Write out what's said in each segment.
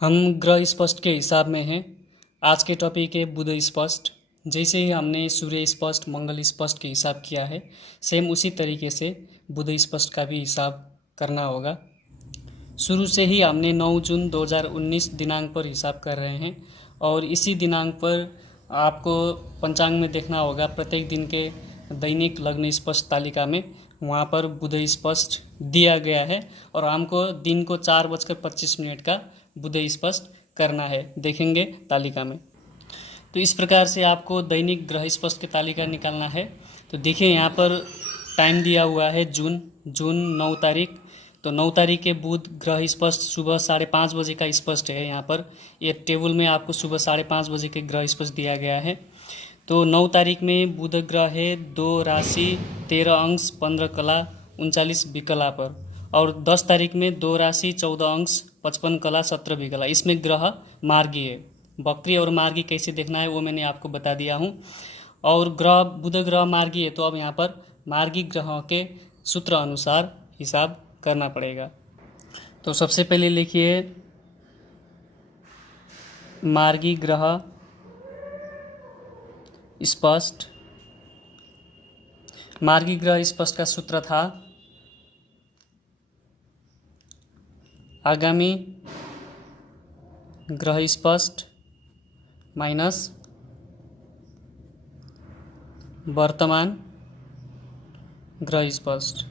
हम ग्रह स्पष्ट के हिसाब में हैं। आज के टॉपिक है बुध स्पष्ट। जैसे ही हमने सूर्य स्पष्ट मंगल स्पष्ट के हिसाब किया है, सेम उसी तरीके से बुध स्पष्ट का भी हिसाब करना होगा। शुरू से ही हमने 9 जून 2019 दिनांक पर हिसाब कर रहे हैं और इसी दिनांक पर आपको पंचांग में देखना होगा। प्रत्येक दिन के दैनिक लग्न स्पष्ट तालिका में वहाँ पर बुध स्पष्ट दिया गया है और हमको दिन को 4:25 का बुध स्पष्ट करना है, देखेंगे तालिका में। तो इस प्रकार से आपको दैनिक ग्रह स्पष्ट की तालिका निकालना है। तो देखिए यहाँ पर टाइम दिया हुआ है जून 9 तारीख। तो 9 तारीख के बुध ग्रह स्पष्ट सुबह 5:30 बजे का स्पष्ट है। यहाँ पर ये टेबल में आपको सुबह 5:30 बजे के ग्रह स्पष्ट दिया गया है। तो 9 तारीख में बुध ग्रह है 2 राशि 13 अंश 15 कला 39 विकला पर, और 10 तारीख में 2 राशि 14 अंश 55 कला 17 विकला। इसमें ग्रह मार्गी है। वक्री और मार्गी कैसे देखना है वो मैंने आपको बता दिया हूँ। और ग्रह बुध ग्रह मार्गी है, तो अब यहाँ पर मार्गी ग्रहों के सूत्र अनुसार हिसाब करना पड़ेगा। तो सबसे पहले लिखिए मार्गी ग्रह स्पष्ट। मार्गी ग्रह स्पष्ट का सूत्र था आगामी ग्रह स्पष्ट माइनस वर्तमान ग्रह स्पष्ट।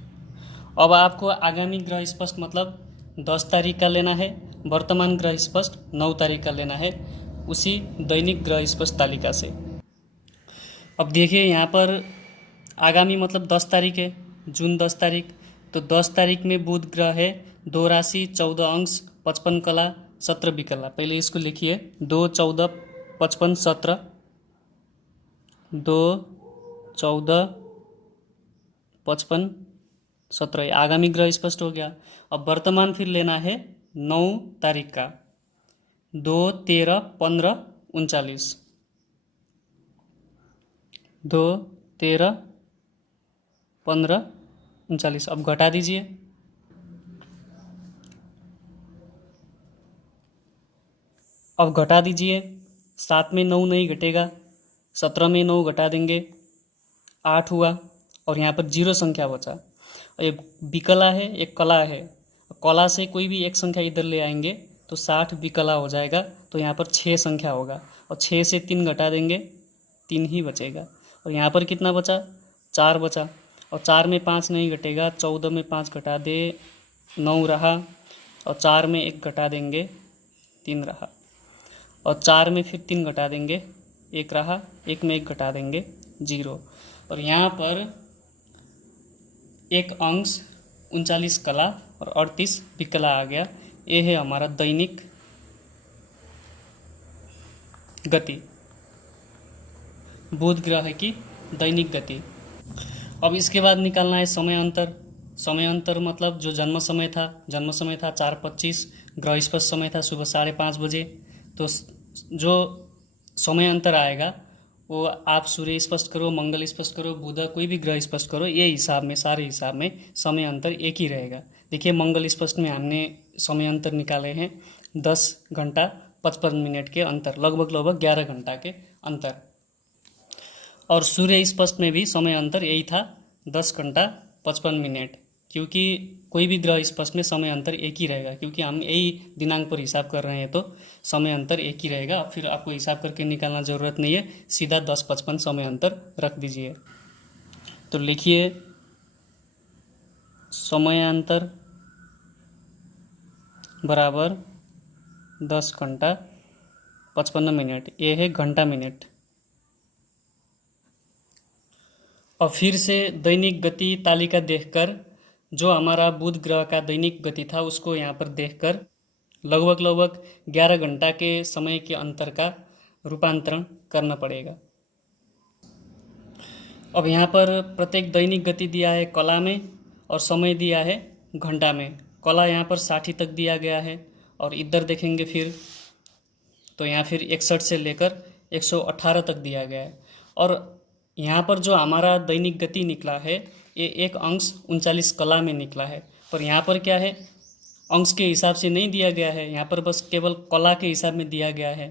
अब आपको आगामी ग्रह स्पष्ट मतलब 10 तारीख का लेना है, वर्तमान ग्रह स्पष्ट 9 तारीख का लेना है, उसी दैनिक ग्रह स्पष्ट तालिका से। अब देखिए यहाँ पर आगामी मतलब 10 तारीख है, जून 10 तारीख। तो 10 तारीख में बुध ग्रह है 2 राशि 14 अंश 55 कला 17 विकला। पहले इसको लिखिए 2 14 55 17, 2 14 55 17। आगामी ग्रह स्पष्ट हो गया। अब वर्तमान फिर लेना है 9 तारीख का 2 13 15 39, 2 13 15 39। अब घटा दीजिए। अब घटा दीजिए। 7 में 9 नहीं घटेगा, 17 में 9 घटा देंगे, 8 हुआ और यहाँ पर 0 संख्या बचा। एक विकला है एक कला है, कला से कोई भी एक संख्या इधर ले आएंगे तो 60 विकला हो जाएगा। तो यहाँ पर 6 संख्या होगा और 6 से 3 घटा देंगे, 3 ही बचेगा। और यहाँ पर कितना बचा? 4 बचा। और 4 में 5 नहीं घटेगा, 14 में 5 घटा दे 9 रहा, और 4 में 1 घटा देंगे 3 रहा, और 4 में फिर 3 घटा देंगे 1 रहा, 1 में 1 घटा देंगे 0। और यहाँ पर 1 अंश 39 कला और 38 विकला आ गया। ये है हमारा दैनिक गति, बुध ग्रह की दैनिक गति। अब इसके बाद निकालना है समय अंतर। समय अंतर मतलब जो जन्म समय था 4:25, ग्रह स्पष्ट समय था सुबह 5:30 बजे। तो जो समय अंतर आएगा वो आप सूर्य स्पष्ट करो, मंगल स्पष्ट करो, बुध कोई भी ग्रह स्पष्ट करो, ये हिसाब में सारे हिसाब में समय अंतर एक ही रहेगा। देखिए मंगल स्पष्ट में हमने समय अंतर निकाले हैं 10 घंटा 55 मिनट के अंतर, लगभग 11 घंटा के अंतर। और सूर्य स्पष्ट में भी समय अंतर यही था 10 घंटा 55 मिनट, क्योंकि कोई भी ग्रह स्पष्ट में समय अंतर एक ही रहेगा, क्योंकि हम यही दिनांक पर हिसाब कर रहे हैं तो समय अंतर एक ही रहेगा। फिर आपको हिसाब करके निकालना ज़रूरत नहीं है, सीधा 10:55 समय अंतर रख दीजिए। तो लिखिए समय अंतर बराबर 10 घंटा 55 मिनट, ये है घंटा मिनट। और फिर से दैनिक गति तालिका देखकर जो हमारा बुध ग्रह का दैनिक गति था उसको यहाँ पर देखकर लगभग 11 घंटा के समय के अंतर का रूपांतरण करना पड़ेगा। अब यहाँ पर प्रत्येक दैनिक गति दिया है कला में और समय दिया है घंटा में। कला यहाँ पर 60 तक दिया गया है और इधर देखेंगे फिर तो यहाँ फिर 61 से लेकर 118 तक दिया गया है। और यहाँ पर जो हमारा दैनिक गति निकला है ये 1 अंश 39 कला में निकला है। पर यहाँ पर क्या है अंश के हिसाब से नहीं दिया गया है, यहाँ पर बस केवल कला के हिसाब में दिया गया है।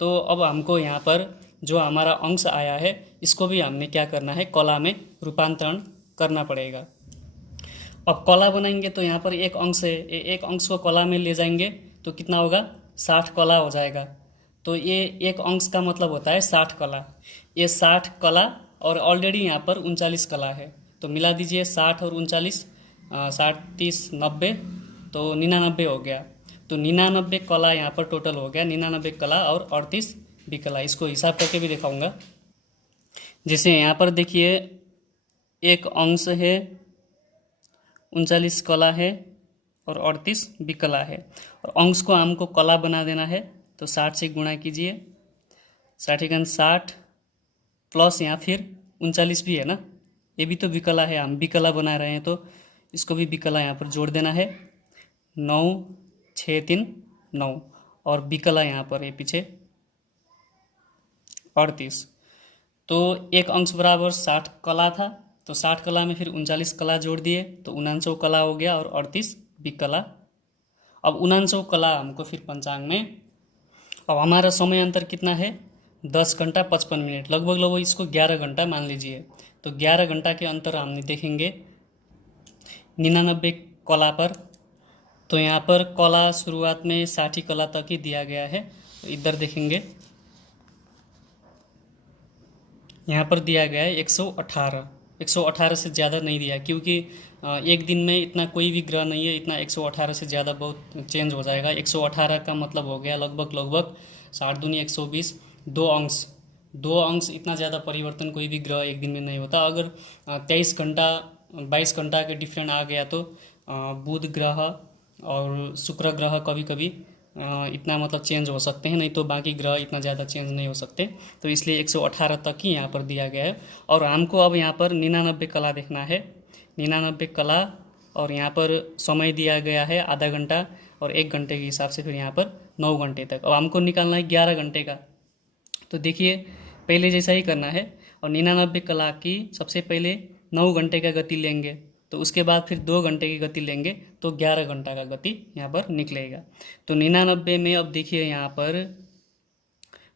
तो अब हमको यहाँ पर जो हमारा अंश आया है इसको भी हमने क्या करना है, कला में रूपांतरण करना पड़ेगा। अब कला बनाएंगे तो यहाँ पर एक अंश है, एक अंश को कला में ले जाएंगे तो कितना होगा, 60 कला हो जाएगा। तो ये एक अंश का मतलब होता है 60 कला। ये 60 कला और ऑलरेडी यहाँ पर 39 कला है, तो मिला दीजिए 60 और 39, 60 30 90, तो 99 हो गया। तो 99 कला यहाँ पर टोटल हो गया, 99 कला और 38 विकला। इसको हिसाब करके भी दिखाऊंगा। जैसे यहाँ पर देखिए एक अंश है, 39 कला है और 38 विकला है, और अंश को हमको कला बना देना है तो 60 से गुणा कीजिए, 60 प्लस यहाँ फिर 39 भी है ना, ये भी तो विकला है, हम विकला बना रहे हैं तो इसको भी विकला यहाँ पर जोड़ देना है। 9 6 3 9 और विकला यहाँ पर है पीछे 38। तो एक अंश बराबर 60 कला था, तो 60 कला में फिर 39 कला जोड़ दिए तो 49 कला हो गया और 38 विकला। अब 49 कला हमको फिर पंचांग में, अब हमारा समय अंतर कितना है, 10 घंटा 55 मिनट, लगभग इसको 11 घंटा मान लीजिए। तो 11 घंटा के अंतर हमने देखेंगे 99 कला पर। तो यहाँ पर कला शुरुआत में 60 कला तक ही दिया गया है, तो इधर देखेंगे यहाँ पर दिया गया है 118 से ज़्यादा नहीं दिया, क्योंकि एक दिन में इतना कोई भी ग्रह नहीं है, इतना 118 से ज़्यादा बहुत चेंज हो जाएगा। 118 का मतलब हो गया लगभग 60 दूनी 120, दो अंश इतना ज़्यादा परिवर्तन कोई भी ग्रह एक दिन में नहीं होता। अगर 23 घंटा 22 घंटा के डिफरेंट आ गया तो बुध ग्रह और शुक्र ग्रह कभी कभी इतना मतलब चेंज हो सकते हैं, नहीं तो बाकी ग्रह इतना ज़्यादा चेंज नहीं हो सकते। तो इसलिए 118 तक ही यहाँ पर दिया गया है। और हमको अब यहाँ पर 99 कला देखना है, 99 कला, और यहाँ पर समय दिया गया है आधा घंटा और 1 घंटे के हिसाब से फिर यहाँ पर 9 घंटे तक। अब हमको निकालना है 11 घंटे का। तो देखिए पहले जैसा ही करना है, और 99 कला की सबसे पहले 9 घंटे का गति लेंगे, तो उसके बाद फिर 2 घंटे की गति लेंगे तो 11 घंटा का गति यहाँ पर निकलेगा। तो 99 में अब देखिए यहाँ पर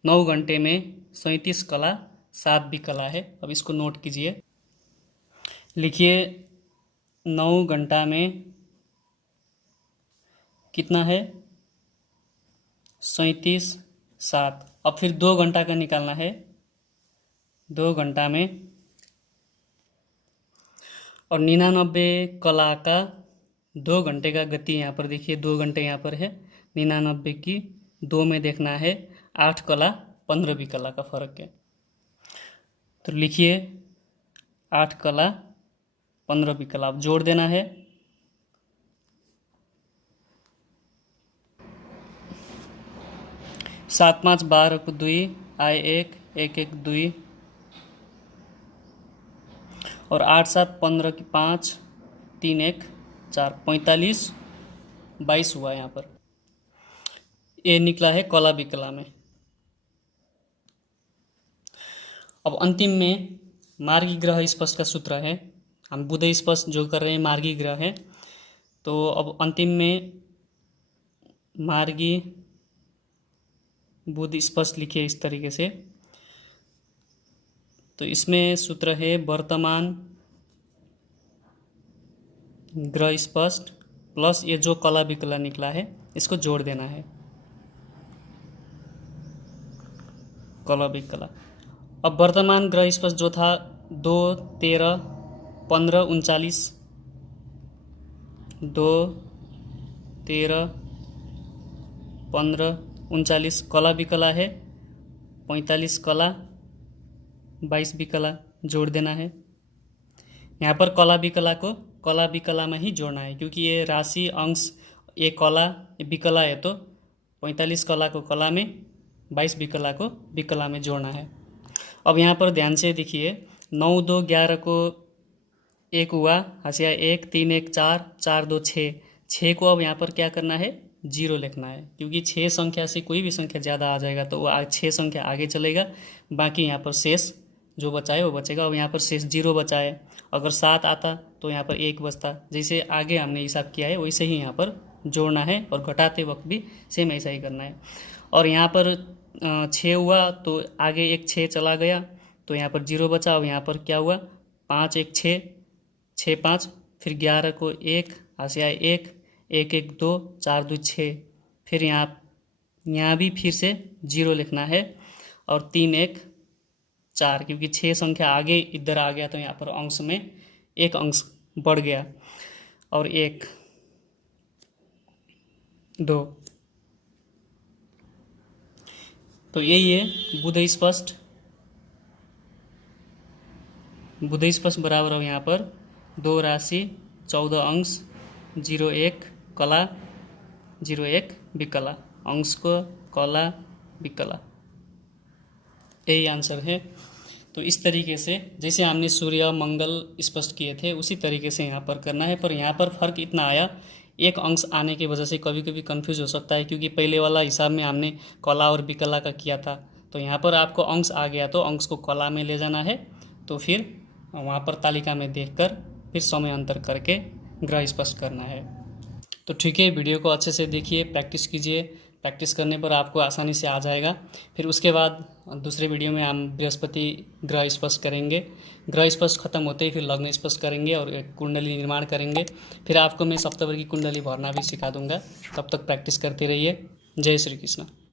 9 घंटे में 37 कला 7 विकला है। अब इसको नोट कीजिए, लिखिए 9 घंटा में कितना है, 37 7। अब फिर 2 घंटा का निकालना है, 2 घंटा में, और 99 कला का 2 घंटे का गति यहाँ पर देखिए 2 घंटे यहाँ पर है, 99 की 2 में देखना है 8 कला 15 विकला का फर्क है। तो लिखिए 8 कला 15 विकला, अब जोड़ देना है। सात 5 12 को 2 आए 1 1 1 2, और 8 7 15 की 5 3 1 4 45 22 हुआ यहाँ पर। ये निकला है कला विकला में। अब अंतिम में मार्गी ग्रह स्पष्ट का सूत्र है, हम बुध स्पष्ट जो कर रहे हैं मार्गी ग्रह है। तो अब अंतिम में मार्गी बुध स्पष्ट लिखिए इस तरीके से। तो इसमें सूत्र है वर्तमान ग्रह स्पष्ट प्लस ये जो कला विकला निकला है इसको जोड़ देना है, कला विकला। अब वर्तमान ग्रह स्पष्ट जो था 2 13 15 39, 2 13 15 39 कला विकला है, 45 कला 22 विकला जोड़ देना है। यहाँ पर कला विकला को कला विकला में ही जोड़ना है, क्योंकि ये राशि अंश ये कला विकला है, तो 45 कला को कला में 22 विकला को विकला में जोड़ना है। अब यहाँ पर ध्यान से देखिए 9 2 11 को 1 हुआ, हाशिया 1 3 1 4 4 2 6 को अब यहाँ पर क्या करना है, 0 लिखना है, क्योंकि 6 संख्या से कोई भी संख्या ज़्यादा आ जाएगा तो वो 6 संख्या आगे चलेगा, बाकी यहाँ पर शेष जो बचा है वो बचेगा। अब यहाँ पर शेष 0 बचा है, अगर 7 आता तो यहाँ पर 1 बचता, जैसे आगे हमने हिसाब किया है वैसे ही यहाँ पर जोड़ना है और घटाते वक्त भी सेम ऐसा ही करना है। और यहाँ पर 6 हुआ तो आगे एक 6 चला गया तो यहाँ पर 0 बचा। और यहाँ पर क्या हुआ, 5 1 6, 6 5, फिर 11 को 1, आसिया 1 1 1 2, 4 2 6, फिर यहाँ भी फिर से 0 लिखना है और 3 1 4, क्योंकि 6 संख्या आगे इधर आ गया तो यहाँ पर अंश में एक अंश बढ़ गया। और 1 2, तो यही है बुध स्पष्ट बराबर हो यहाँ पर 2 राशि 14 अंश 0 1 कला 0 1 विकला, अंश को कला विकला, यही आंसर है। तो इस तरीके से जैसे हमने सूर्य मंगल स्पष्ट किए थे उसी तरीके से यहाँ पर करना है। पर यहाँ पर फर्क इतना आया, एक अंश आने की वजह से कभी कभी कंफ्यूज हो सकता है, क्योंकि पहले वाला हिसाब में हमने कला और विकला का किया था। तो यहाँ पर आपको अंश आ गया तो अंश को कला में ले जाना है, तो फिर वहाँ पर तालिका में देखकर फिर समय अंतर करके ग्रह स्पष्ट करना है। तो ठीक है, वीडियो को अच्छे से देखिए, प्रैक्टिस कीजिए, प्रैक्टिस करने पर आपको आसानी से आ जाएगा। फिर उसके बाद दूसरे वीडियो में हम बृहस्पति ग्रह स्पष्ट करेंगे। ग्रह स्पष्ट खत्म होते ही फिर लग्न स्पष्ट करेंगे और एक कुंडली निर्माण करेंगे। फिर आपको मैं सप्तवर्गी कुंडली भरना भी सिखा दूंगा। तब तक प्रैक्टिस करते रहिए। जय श्री कृष्ण।